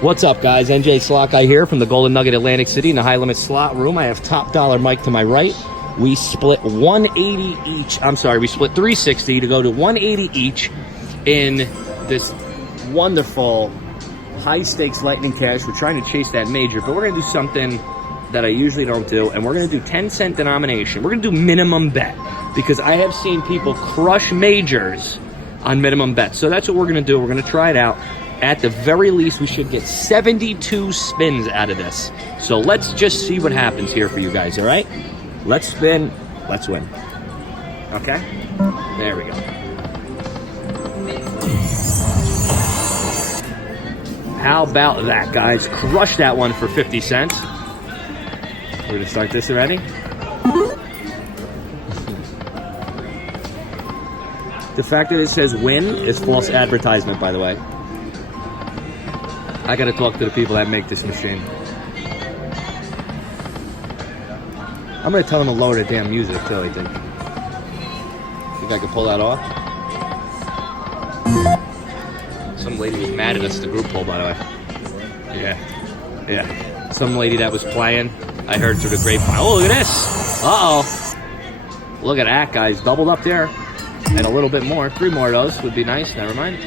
What's up, guys? NJ Slot Guy here from the Golden Nugget Atlantic City in the High Limit Slot Room. I have Top Dollar Mike to my right. We split 180 each. I'm sorry, we split 360 to go to 180 each in this wonderful high-stakes Lightning Cash. We're trying to chase that major, but we're going to do something that I usually don't do, and we're going to do 10-cent denomination. We're going to do minimum bet because I have seen people crush majors on minimum bets. So that's what we're going to do. We're going to try it out. At the very least, we should get 72 spins out of this. So let's just see what happens here for you guys, all right? Let's spin, let's win. Okay? There we go. How about that, guys? Crush that one for 50 cents. We're going to start this already. The fact that it says win is false advertisement, by the way. I gotta talk to the people that make this machine. I'm gonna tell them to lower the damn music too, I think. Think I can pull that off? Some lady was mad at us at the group poll, by the way. Yeah. Some lady that was playing, I heard through the grapevine. Oh, look at this! Uh-oh. Look at that, guys. Doubled up there. And a little bit more. 3 more of those would be nice. Never mind.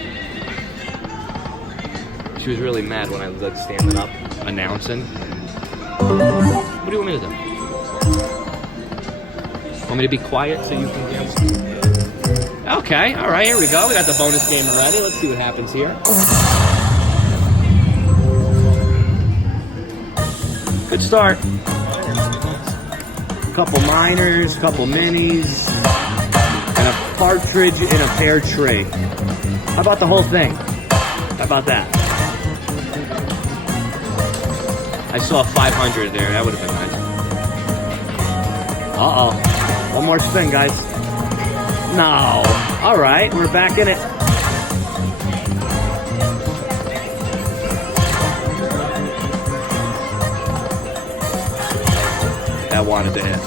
She was really mad when I was like standing up, announcing. What do you want me to do? Want me to be quiet so you can dance? Okay, all right, here we go. We got the bonus game already. Let's see what happens here. Good start. Couple minors, couple minis, and a partridge in a pear tree. How about the whole thing? How about that? I saw 500 there. That would have been nice. Uh-oh. One more spin, guys. No. All right. We're back in it. That wanted to hit.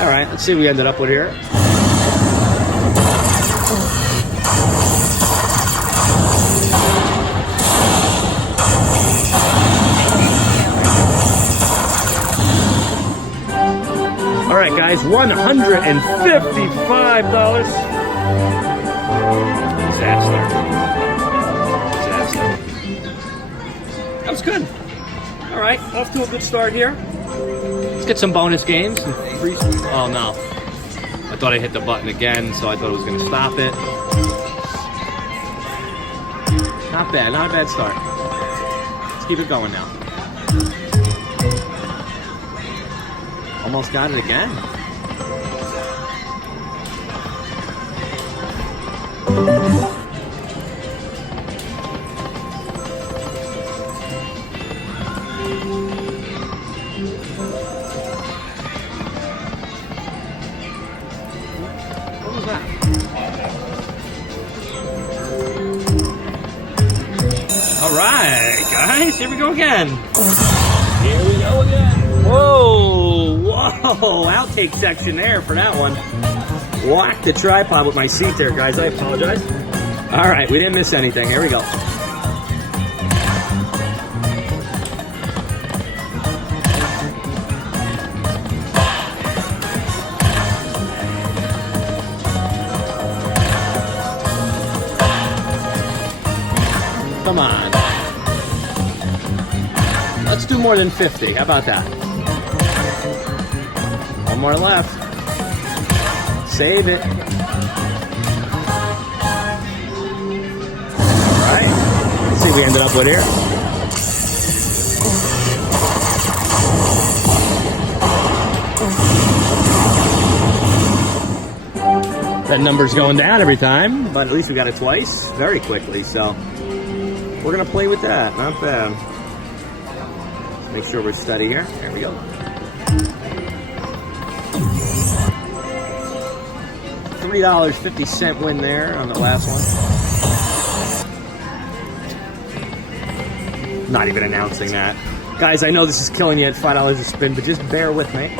All right. Let's see what we ended up with here. All right, guys, $155. Disaster. That was good. All right, off to a good start here. Let's get some bonus games. Oh, no. I thought I hit the button again, so I thought it was going to stop it. Not bad, not a bad start. Let's keep it going now. Almost got it again. What was that? All right, guys, here we go again. Here we go again. Whoa, outtake section there for that one. Whacked the tripod with my seat there, guys. I apologize. All right, we didn't miss anything. Here we go. Come on. Let's do more than 50. How about that? One more left. Save it. All right. Let's see what we ended up with here. That number's going down every time, but at least we got it twice very quickly, so we're going to play with that. Not bad. Make sure we're steady here. There we go. $3.50 win there on the last one. Not even announcing that. Guys, I know this is killing you at $5 a spin, but just bear with me.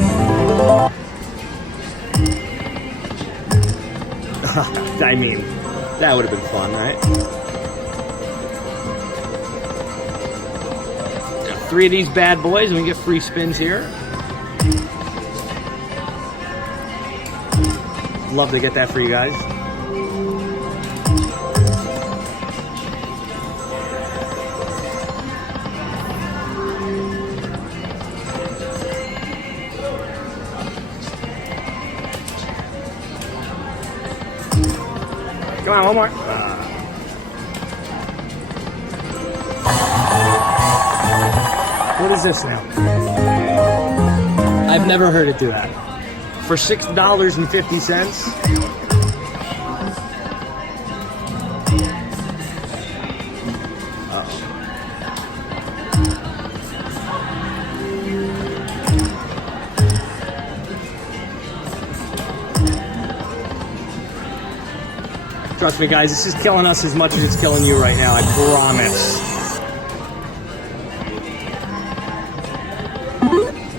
I mean, that would have been fun, right? 3 of these bad boys and we get free spins here. Love to get that for you guys. Come on, one more. What is this now? I've never heard it do that. For $6.50. Trust me, guys, this is killing us as much as it's killing you right now, I promise.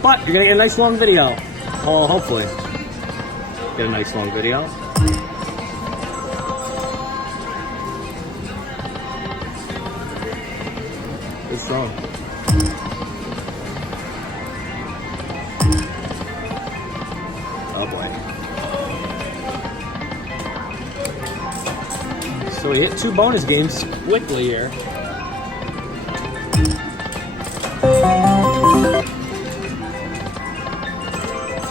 But you're gonna get a nice long video. Oh, hopefully. Get a nice long video. It's strong. Oh boy. So we hit 2 bonus games quickly here.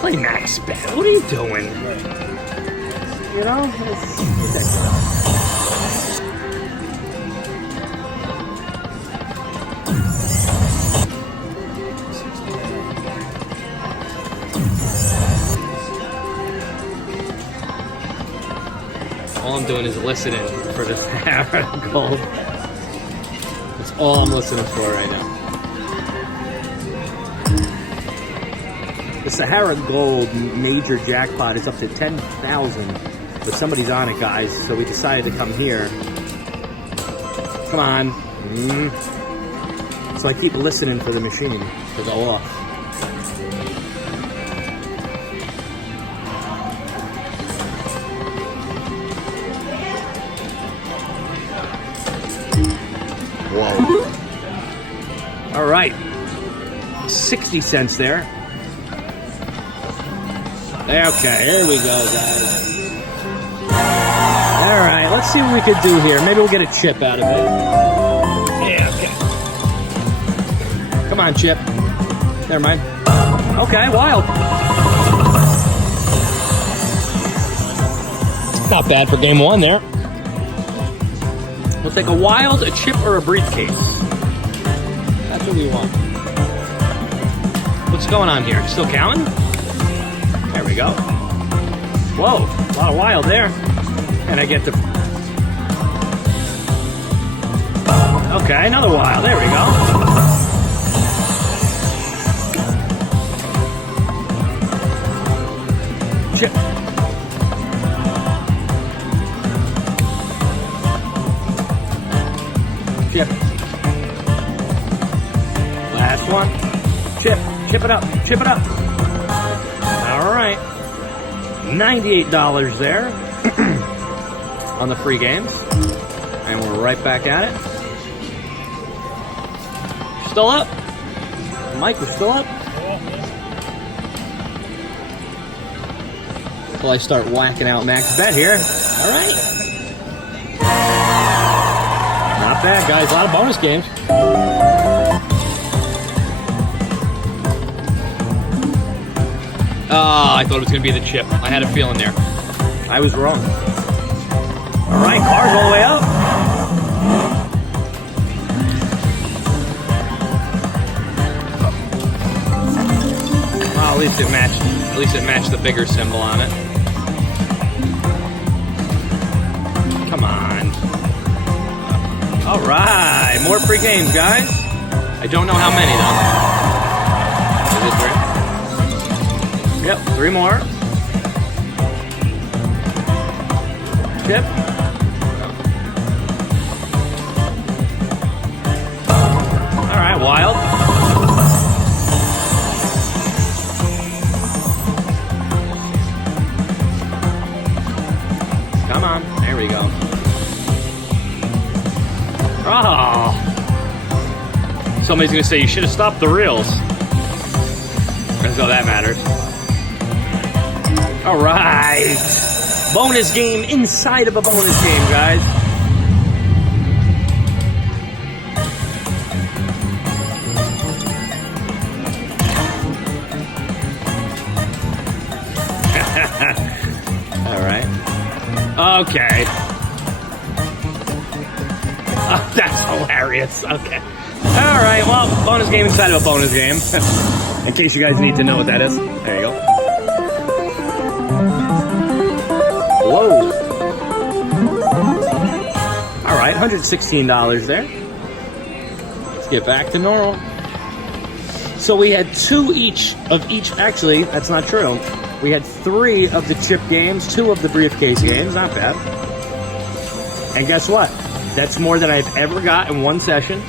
Play max bet. What are you doing? You know, it's ridiculous. All I'm doing is listening for the Sahara Gold. That's all I'm listening for right now. The Sahara Gold major jackpot is up to 10,000, but somebody's on it, guys. So we decided to come here. Come on. So I keep listening for the machine to go off. Whoa. All right. 60 cents there. Okay, here we go, guys. All right, let's see what we could do here. Maybe we'll get a chip out of it. Yeah, okay. Come on, chip. Never mind. Okay, wild. Not bad for game 1 there. We'll take a wild, a chip, or a briefcase. That's what we want. What's going on here? Still counting? There we go. Whoa, a lot of wild there. And I get to... Okay, another wild. There we go. Chip. Chip. Last one. Chip. Chip it up. Chip it up. All right. $98 there on the free games. And we're right back at it. Still up. Mike, we're still up. Until I start whacking out max bet here. All right. Not bad, guys. A lot of bonus games. Oh, I thought it was going to be the chip. I had a feeling there. I was wrong. All right, cars all the way up. Well, at least it matched the bigger symbol on it. Come on. All right, more free games, guys. I don't know how many though. Is it 3? Yep, 3 more. Chip. All right, wild. Come on, there we go. Oh. Somebody's going to say, you should have stopped the reels. As though that matters. All right. Bonus game inside of a bonus game, guys. All right. Okay. Oh, that's hilarious. Okay. All right. Well, bonus game inside of a bonus game. In case you guys need to know what that is. There you go. Whoa. All right. $116 there. Let's get back to normal. So we had 2 each of each. Actually, that's not true. We had 3 of the chip games, 2 of the briefcase games. Not bad. And guess what? That's more than I've ever got in one session.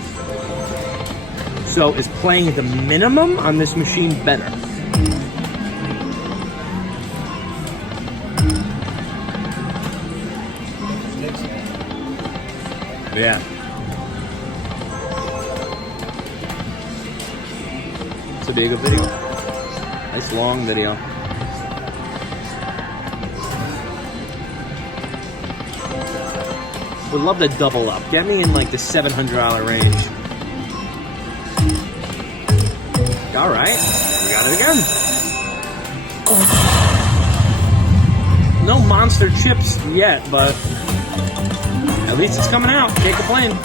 So is playing the minimum on this machine better? Yeah. It's a big video. Nice long video. Would love to double up. Get me in like the $700 range. All right, we got it again. No monster chips yet, but at least it's coming out. Can't complain.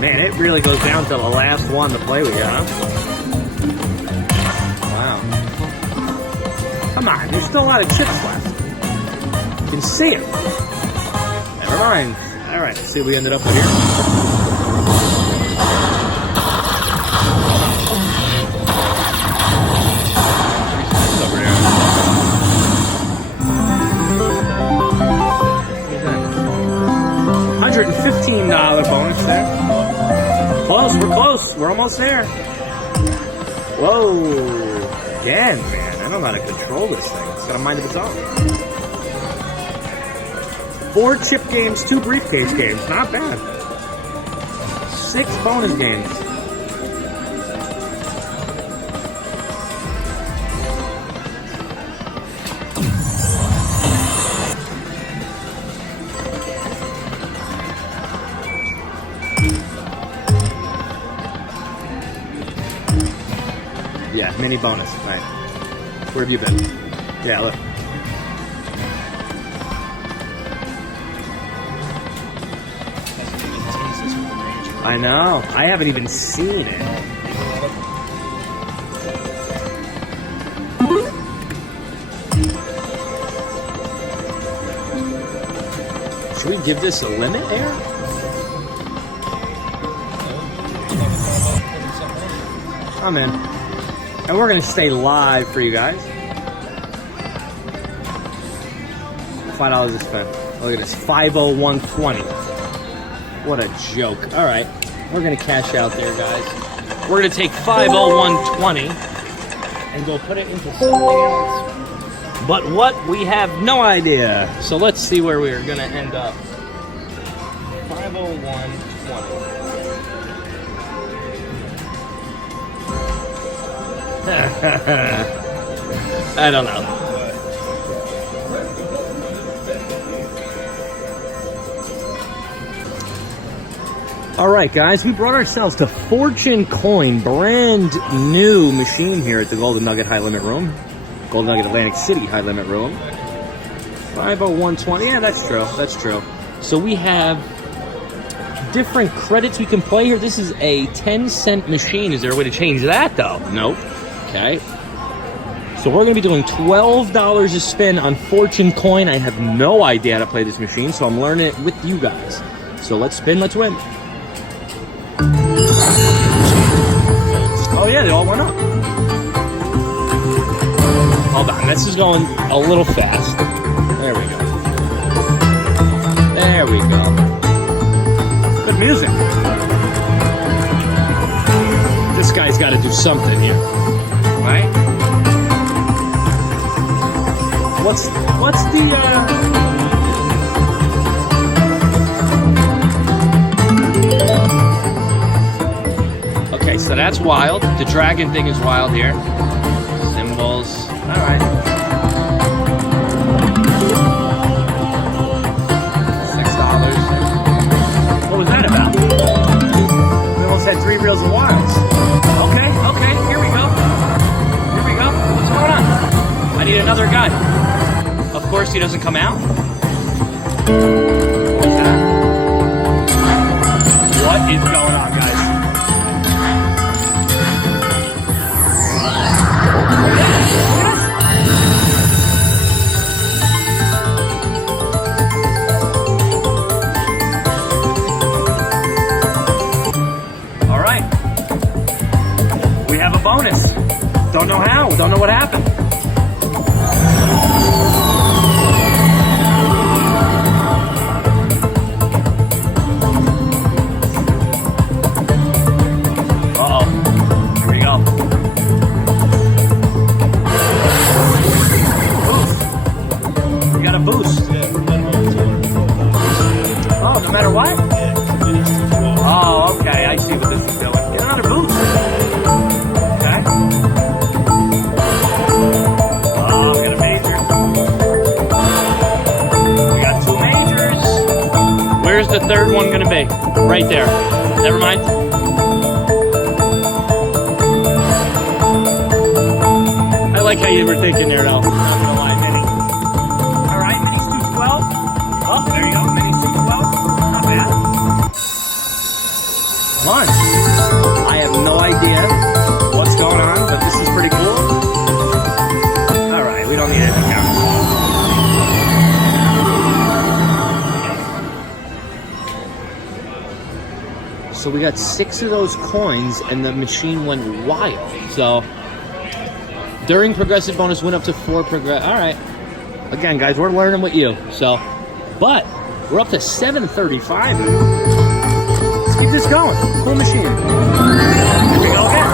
Man, it really goes down to the last one to play with, huh? Wow. Come on, there's still a lot of chips left. You can see it. Never mind. All right, let's see what we ended up with here. $115 bonus there. Close, we're close. We're almost there. Whoa. Again, man. I don't know how to control this thing. It's got a mind of its own. 4 chip games, 2 briefcase games. Not bad. 6 bonus games. Yeah, mini bonus. All right. Where have you been? Yeah, look. I know. I haven't even seen it. Should we give this a limit, Air? I'm in. And we're going to stay live for you guys. $5 to spend. Look at this. 501.20. What a joke. All right. We're going to cash out there, guys. We're going to take 501.20 and go put it into something else. But what? We have no idea. So let's see where we're going to end up. 501.20. I don't know. All right, guys, we brought ourselves to Fortune Coin, brand new machine here at the Golden Nugget High Limit Room. Golden Nugget Atlantic City High Limit Room. 501.20. Yeah, that's true. That's true. So we have different credits we can play here. This is a 10-cent machine. Is there a way to change that, though? Nope. Okay. So we're going to be doing $12 a spin on Fortune Coin. I have no idea how to play this machine, so I'm learning it with you guys. So let's spin, let's win. Oh, yeah, they all went up. Hold on, this is going a little fast. There we go. There we go. Good music. This guy's got to do something here, right? What's the Okay, so that's wild. The dragon thing is wild here. Symbols. All right. $6. What was that about? We almost had 3 reels of wilds. Okay, here we go. Here we go. What's going on? I need another guy. Of course he doesn't come out. What's that? What is going on, guys? All right. We have a bonus. Don't know how. Don't know what happened. Boost. Oh, no matter what? Oh, okay. I see what this is doing. Get another boost. Okay. Oh, we got a major. We got 2 majors. Where's the third one going to be? Right there. Never mind. I like how you were thinking there, though. Not gonna lie, Minnie. Oh, there you go, mini C12. Not bad. Come on. I have no idea what's going on, but this is pretty cool. All right, we don't need it to count. So we got 6 of those coins, and the machine went wild. So during progressive bonus, went up to 4 progress. All right. Again, guys, we're learning with you. So. But we're up to 735. Let's keep this going. Cool machine. Here we go again.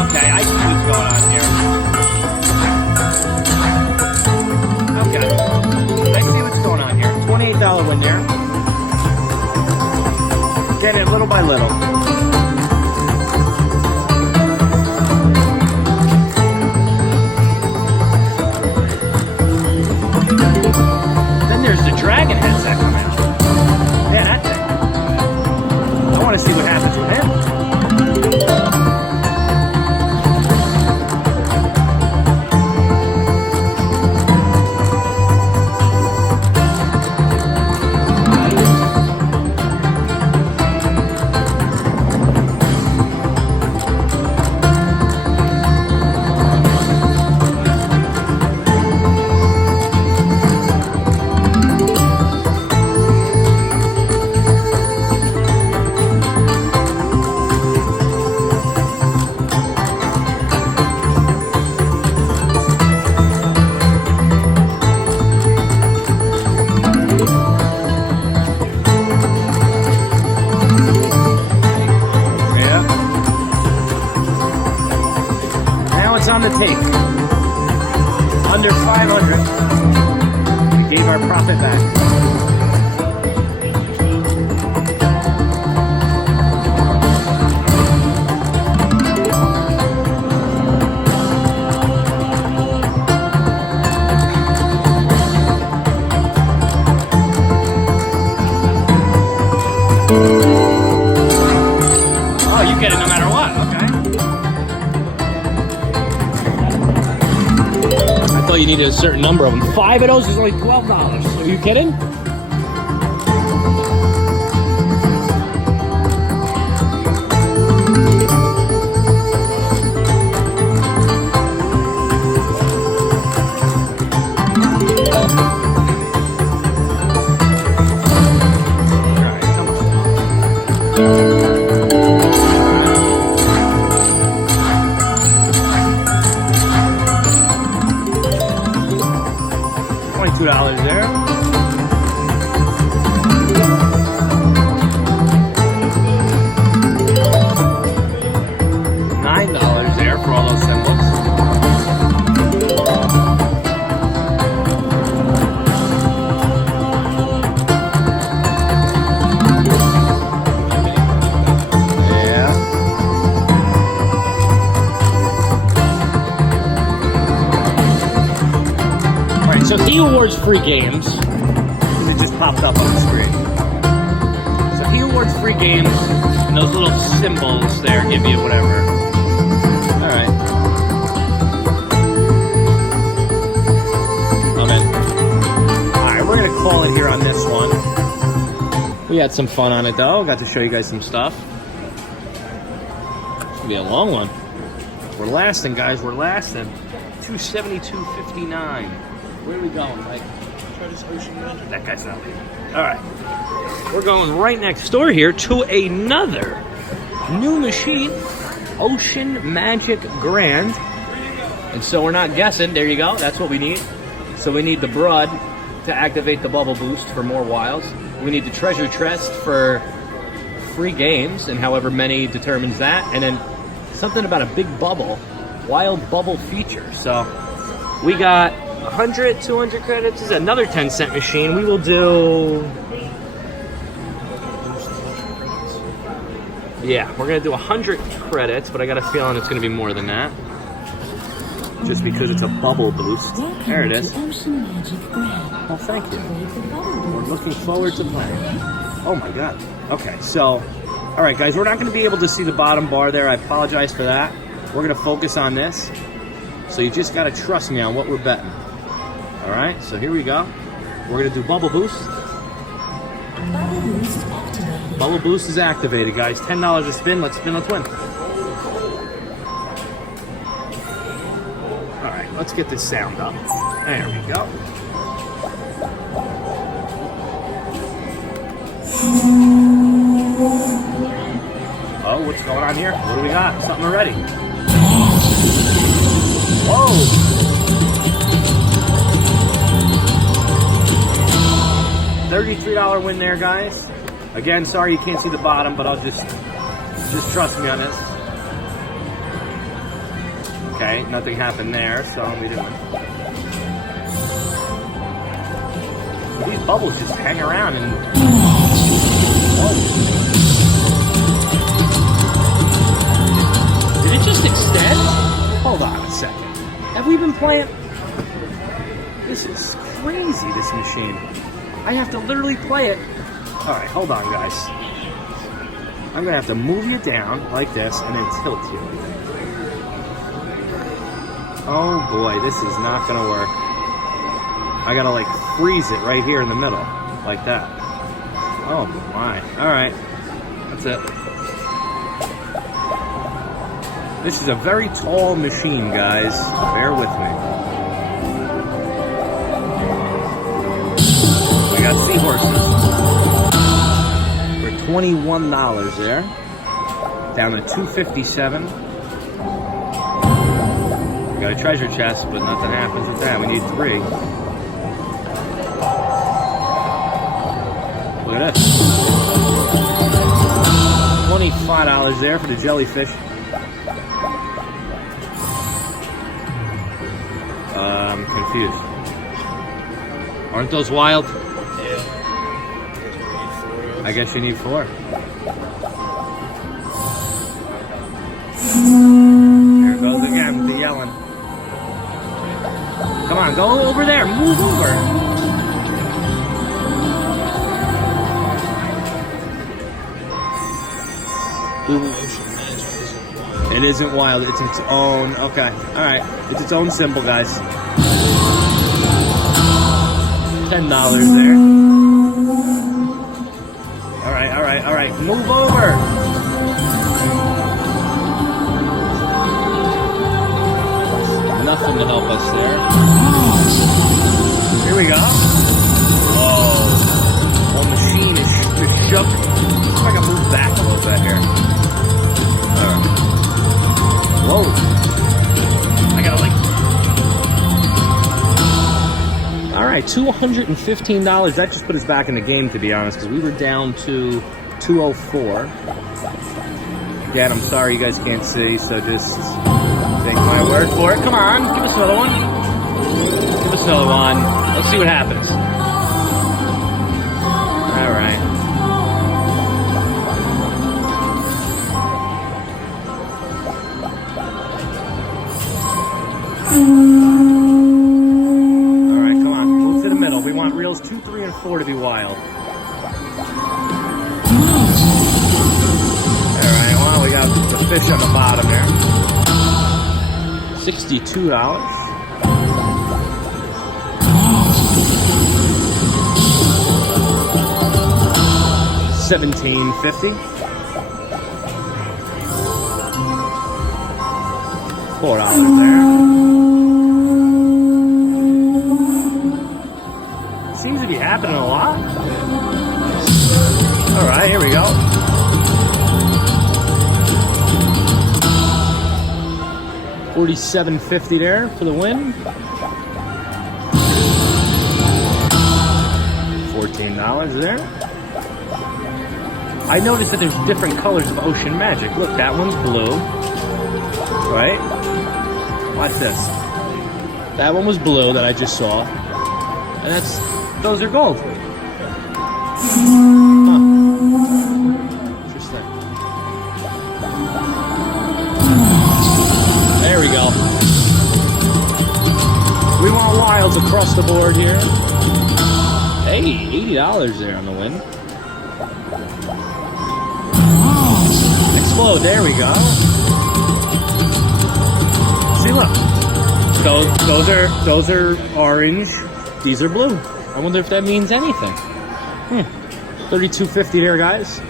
Okay, I see what's going on here. Okay. I see what's going on here. $28 win there. Get it little by little. There's the dragon heads that come out. Yeah, that thing. I want to see what happens with him. On the take. Under 500. We gave our profit back. Oh, you get it no matter what. Okay. I thought you needed a certain number of them. 5 of those is only $12. Are you kidding? All right, come on. there. $9 there for all those symbols. So he awards free games. It just popped up on the screen. So he awards free games, and those little symbols there give you whatever. All right. I'm in. All right, we're gonna call it here on this one. We had some fun on it though. Got to show you guys some stuff. It's gonna be a long one. We're lasting, guys. We're lasting. 272.59. Where are we going, Mike? Try this Ocean Magic. That guy's out here. All right. We're going right next door here to another new machine, Ocean Magic Grand. And so we're not guessing. There you go. That's what we need. So we need the Brud to activate the bubble boost for more wilds. We need the treasure chest for free games, and however many determines that. And then something about a big bubble, wild bubble feature. So we got 100, 200 credits. This is another 10-cent machine. We will do... Yeah, we're going to do 100 credits, but I got a feeling it's going to be more than that. Just because it's a bubble boost. There it is. Oh, thank you. We're looking forward to playing. Oh, my God. Okay, so... All right, guys, we're not going to be able to see the bottom bar there. I apologize for that. We're going to focus on this. So you just got to trust me on what we're betting. All right, so here we go. We're going to do Bubble Boost. Bubble Boost activated. Bubble Boost is activated, guys. $10 a spin. Let's spin, let's win. All right, let's get this sound up. There we go. Oh, what's going on here? What do we got? Something already. Whoa! $33 win there, guys. Again, sorry you can't see the bottom, but I'll just trust me on this. Okay, nothing happened there, so we didn't. So these bubbles just hang around and. Whoa. Did it just extend? Hold on a second. Have we been playing? This is crazy, this machine. I have to literally play it. All right, hold on, guys. I'm gonna have to move you down like this and then tilt you. Oh boy, this is not gonna work. I gotta like freeze it right here in the middle, like that. Oh my. All right, that's it. This is a very tall machine, guys. Bear with me. We got seahorses for $21 there. Down to $257. We got a treasure chest, but nothing happens with that. We need 3. Look at this. $25 there for the jellyfish. I'm confused. Aren't those wild? Yeah. I guess you need 4. Here it goes again, the yelling. Come on, go over there. Move over. It isn't wild. It's its own. Okay. All right. It's its own symbol, guys. $10 there. All right. All right. All right. Move over. Nothing to help us there. Here we go. Whoa. The machine is just shook. If I can move back a little bit here. All right. Whoa. I gotta like. All right, right, $215. That just put us back in the game, to be honest, because we were down to 204. Again, I'm sorry you guys can't see, so just take my word for it. Come on, give us another one. Give us another one. Let's see what happens. All right. All right, come on. Move to the middle. We want reels 2, 3, and 4 to be wild. All right, well, we got the fish on the bottom there. $62. $17.50. $4 there. Seems to be happening a lot. All right, here we go. $47.50 there for the win. $14 there. I noticed that there's different colors of Ocean Magic. Look, that one's blue. Right? Watch this. That one was blue that I just saw. And those are gold. Huh. Interesting. There we go. We want wilds across the board here. Hey, $80 there on the win. Explode, there we go. See, look. Those are orange. These are blue. I wonder if that means anything. $32.50 there, guys.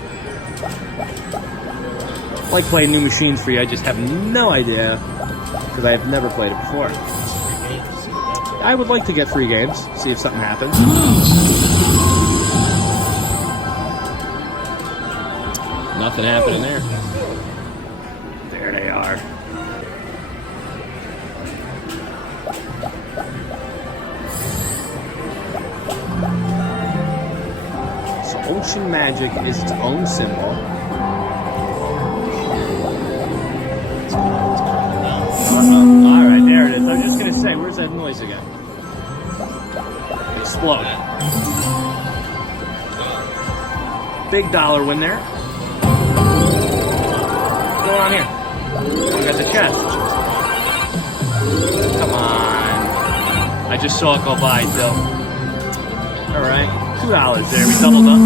I like playing new machines for you. I just have no idea because I have never played it before. I would like to get free games, see if something happens. Nothing happening there. There they are. So Ocean Magic is its own symbol. Alright, there it is. I was just going to say, where's that noise again? Explode. Big dollar win there. What's going on here? We got the chest. Come on. I just saw it go by, so. Alright, $2 there. We doubled up.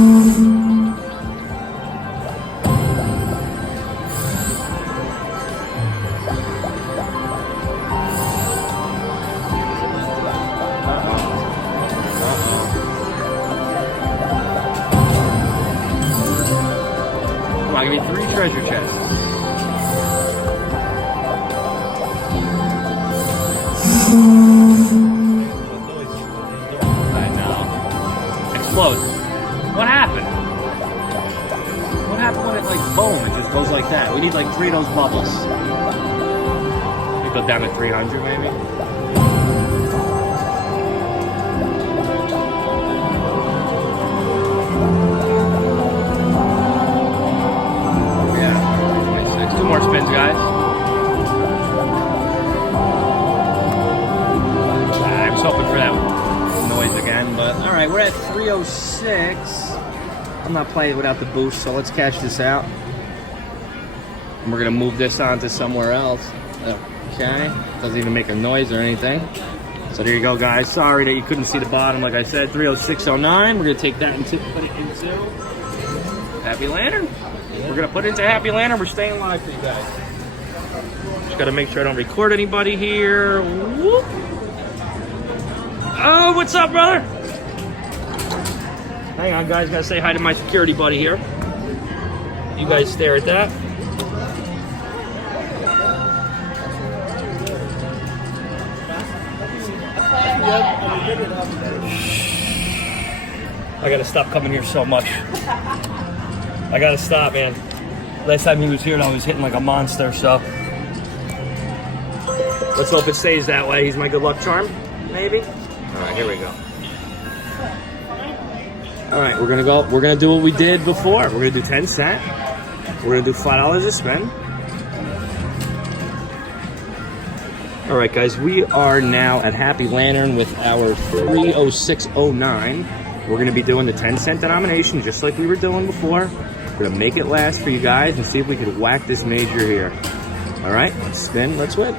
Come on, give me 3 treasure chests. I know. Explode. What happened? What happened when it like boom? It just goes like that. We need like 3 of those bubbles. We go down to 300 maybe. Yeah. 2 more spins, guys. I was hoping for that noise again, but all right, we're at 306. I'm not playing without the boost, so let's cash this out. And we're gonna move this on to somewhere else. Okay, doesn't even make a noise or anything. So there you go, guys. Sorry that you couldn't see the bottom. Like I said, 306.09. We're gonna take that and put it into Happy Lantern. We're gonna put it into Happy Lantern. We're staying live for you guys. Just gotta make sure I don't record anybody here. Whoop. Oh, what's up, brother? Hang on, guys. Gotta say hi to my security buddy here. You guys stare at that. I gotta stop coming here so much. I gotta stop, man. Last time he was here, I was hitting like a monster, so. Let's hope it stays that way. He's my good luck charm, maybe? All right, here we go. All right, we're gonna go. We're gonna do what we did before. We're gonna do 10 cent. We're gonna do $5 a spin. All right, guys, we are now at Happy Lantern with our 30609. We're gonna be doing the 10 cent denomination just like we were doing before. We're gonna make it last for you guys and see if we can whack this major here. All right, let's spin. Let's win.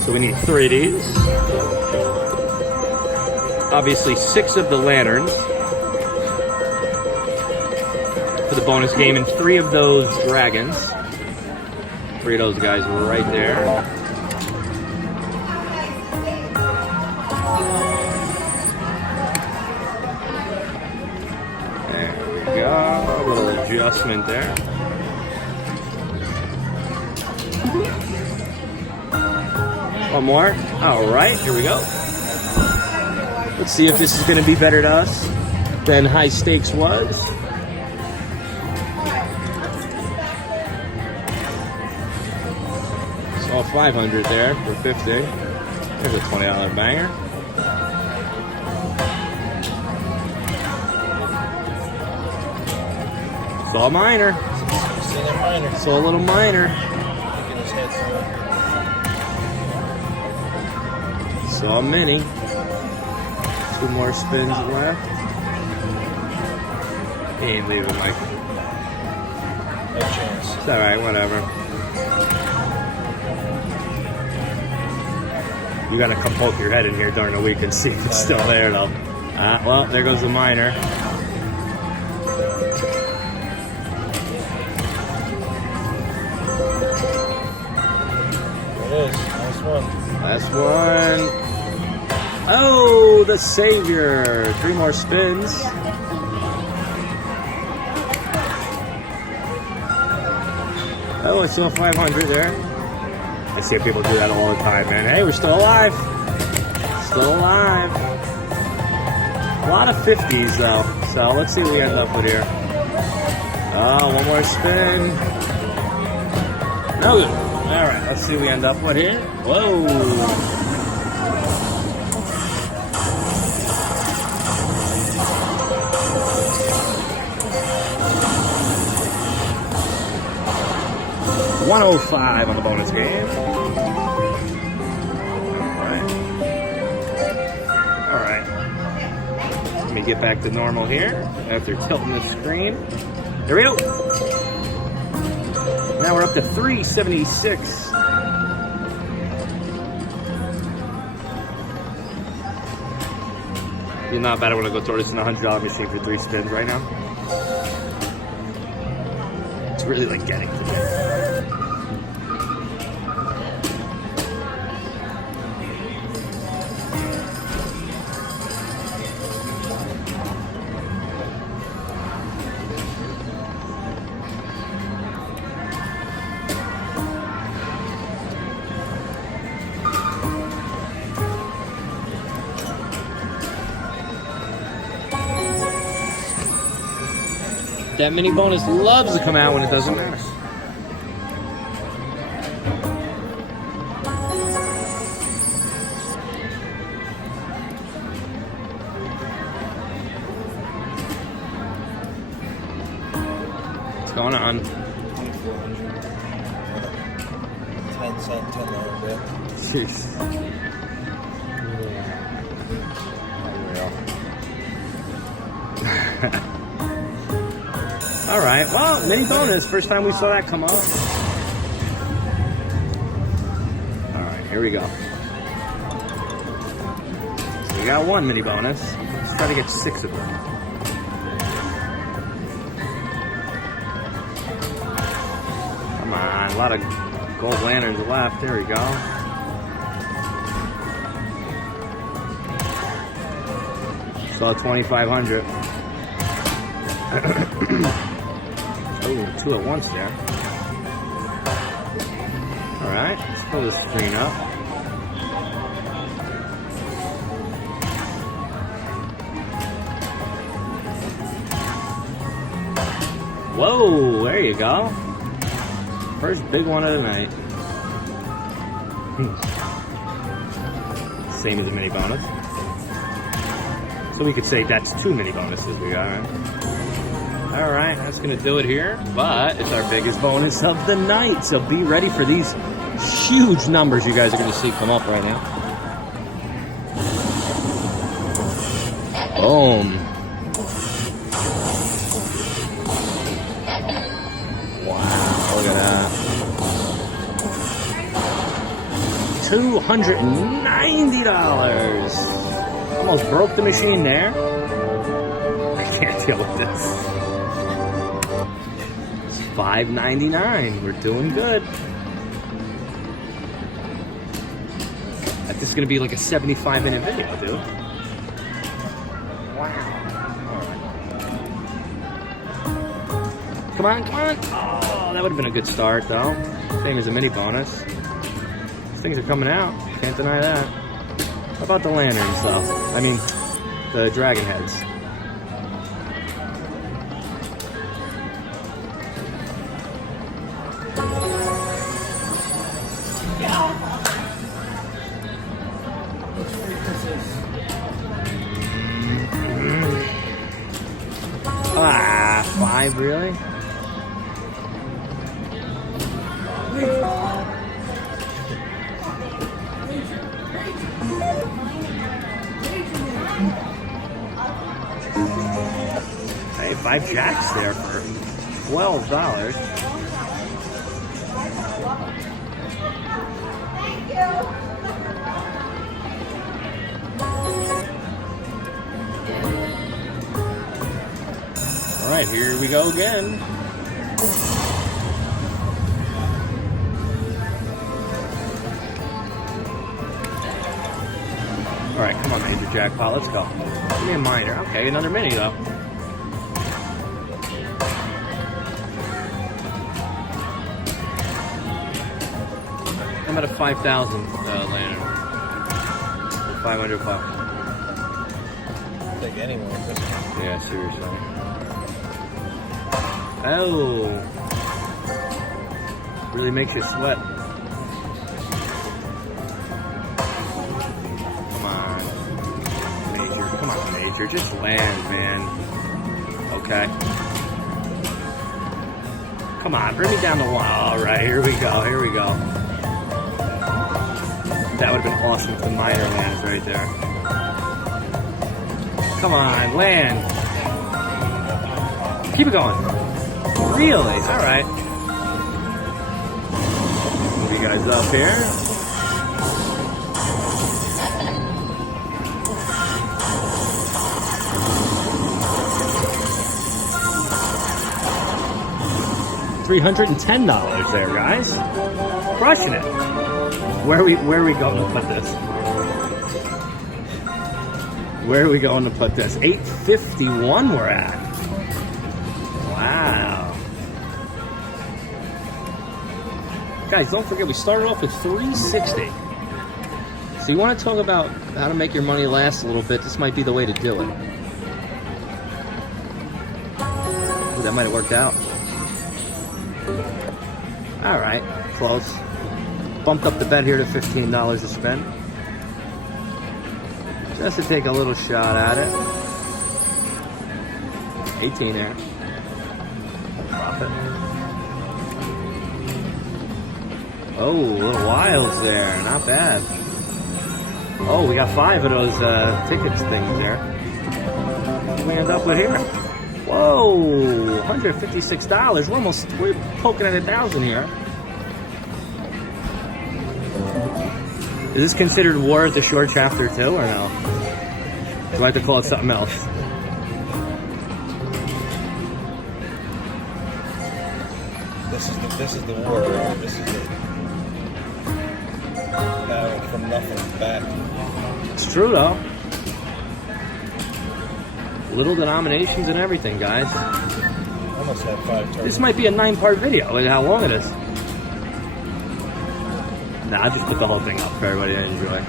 So we need 3 of these. Obviously 6 of the lanterns for the bonus game and 3 of those dragons. 3 of those guys right there. There we go. A little adjustment there. One more. All right, here we go. Let's see if this is going to be better to us than high stakes was. Saw 500 there for 50. There's a $20 banger. Saw a minor. Saw a little minor. Saw a mini. 2 more spins left. He ain't leaving, Mike. No chance. It's alright, whatever. You gotta come poke your head in here during the week and see if it's still there, though. Well, there goes the minor. There it is. Last one. Last one. Oh, the savior. 3 more spins. Oh, I saw 500 there. I see people do that all the time, man. Hey, we're still alive. Still alive. A lot of 50s, though. So let's see what we end up with here. Oh, 1 more spin. No. All right, let's see what we end up with here. Whoa. $105 on the bonus game. All right. Let me get back to normal here after tilting the screen. There we go. Now we're up to 376. You're not bad. I want to go toward this in a $100 machine for 3 spins right now. It's really like getting to me. That mini bonus loves to come out when it doesn't matter. What's going on? 10 cent, $10 Jeez. All right, well, mini bonus. First time we saw that come up. All right, here we go. So we got 1 mini bonus. Let's try to get 6 of them. Come on, a lot of gold lanterns left. There we go. Saw 2,500. Oh, 2 at once there. All right, let's pull this screen up. Whoa, there you go. First big one of the night. Same as the mini bonus. So we could say that's 2 mini bonuses we got, right? Alright, that's gonna do it here. But it's our biggest bonus of the night. So be ready for these huge numbers you guys are gonna see come up right now. Boom. Wow, look at that. $290. Almost broke the machine there. I can't deal with this. $5.99. We're doing good. This is gonna be like a 75-minute video, dude. Wow. Come on, come on. Oh, that would have been a good start, though. Same as a mini bonus. These things are coming out. Can't deny that. How about the lanterns, though? I mean, the dragon heads. Ah, 5, really? Hey, 5 jacks there for $12. All right, here we go again. All right, come on, Major Jackpot, let's go. Give me a minor. Okay, another mini though. I'm at a 5,000 lantern. 500 bucks. I think anyone with this one. Yeah, seriously. Oh. Really makes you sweat. Come on. Major. Come on, Major. Just land, man. Okay. Come on, bring me down the line. All right, here we go. Here we go. That would have been awesome if the minor lands right there. Come on, land. Keep it going. Really? All right. Move you guys up here. $310 there, guys. Crushing it. Where are we going to put this? Where are we going to put this? 851 we're at. Wow. Guys, don't forget we started off with 360. So you want to talk about how to make your money last a little bit, this might be the way to do it. Ooh, that might have worked out. All right, close. Bumped up the bet here to $15 to spend. Just to take a little shot at it. 18 there. Profit. Oh, little wilds there. Not bad. Oh, we got 5 of those tickets things there. What do we end up with here? Whoa, $156. We're poking at 1,000 here. Is this considered War at the Shore Chapter 2 or no? Do I have to call it something else? This is the war. This is it. Now from nothing back. It's true though. Little denominations and everything, guys. I almost had 5 turns. This might be a 9-part video. Look at how long it is. Nah, I'll just put the whole thing up for everybody to enjoy.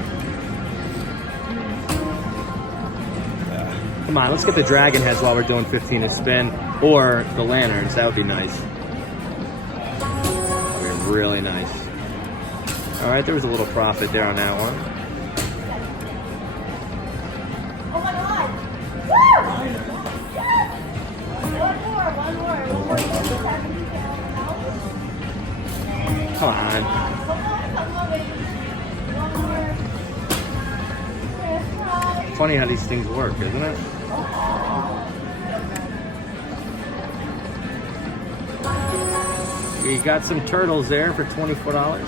Come on, let's get the dragon heads while we're doing 15 to spin. Or the lanterns, that would be nice. That would be really nice. All right, there was a little profit there on that one. Oh my god! Woo! Yes! One more. Come on. Come on, baby. One more. Yes, right. Funny how these things work, isn't it? We got some turtles there for $24.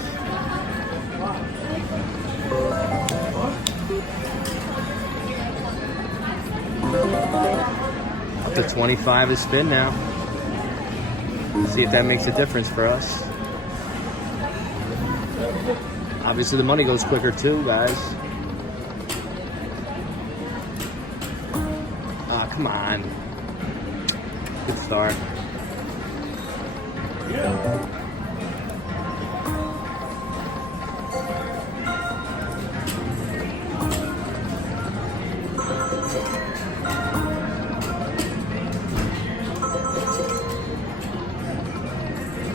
Up to 25 is spin now. See if that makes a difference for us. Obviously the money goes quicker too, guys. Ah, come on. Good start.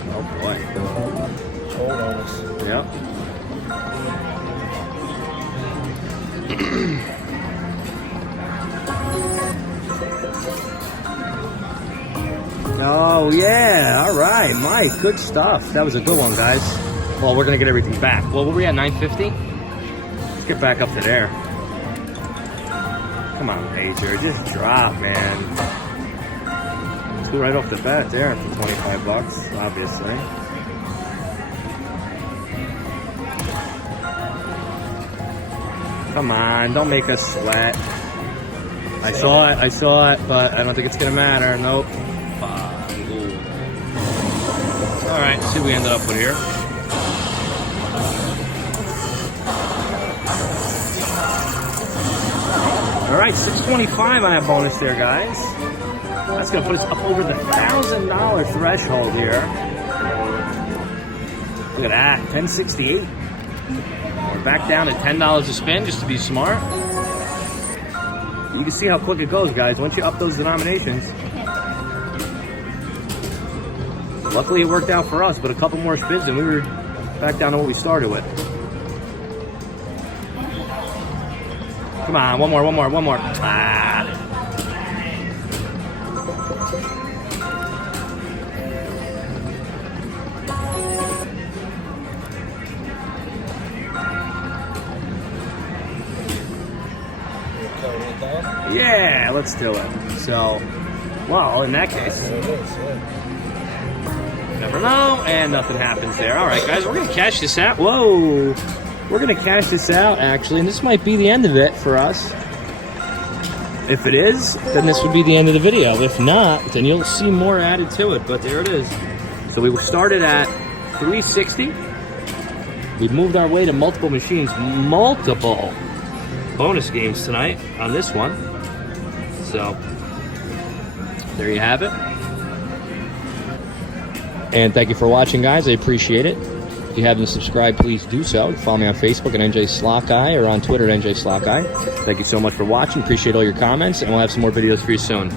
Oh boy. Hold on us. Yep. Oh yeah, all right, Mike, good stuff. That was a good one, guys. Well, we're gonna get everything back. Well, were we at 950? Let's get back up to there. Come on, Major, just drop, man. Two right off the bat there for 25 bucks, obviously. Come on, don't make us sweat. I saw it, but I don't think it's gonna matter. Nope. All right, see what we ended up with here. All right, $625 on that bonus there, guys. That's gonna put us up over the $1,000 threshold here. Look at that, $10.68. We're back down to $10 a spin just to be smart. You can see how quick it goes, guys. Once you up those denominations. Luckily, it worked out for us, but a couple more spins and we were back down to what we started with. Come on, one more. Ah. Yeah, let's do it. So, well, in that case, never know, and nothing happens there. All right, guys, we're going to cash this out. Whoa. We're going to cash this out, actually, and this might be the end of it for us. If it is, then this would be the end of the video. If not, then you'll see more added to it, but there it is. So we started at 360. We've moved our way to multiple machines, multiple bonus games tonight on this one. So, there you have it. And thank you for watching, guys. I appreciate it. If you haven't subscribed, please do so. Follow me on Facebook at NJ Slot Guy or on Twitter at NJ Slot Guy. Thank you so much for watching. Appreciate all your comments, and we'll have some more videos for you soon.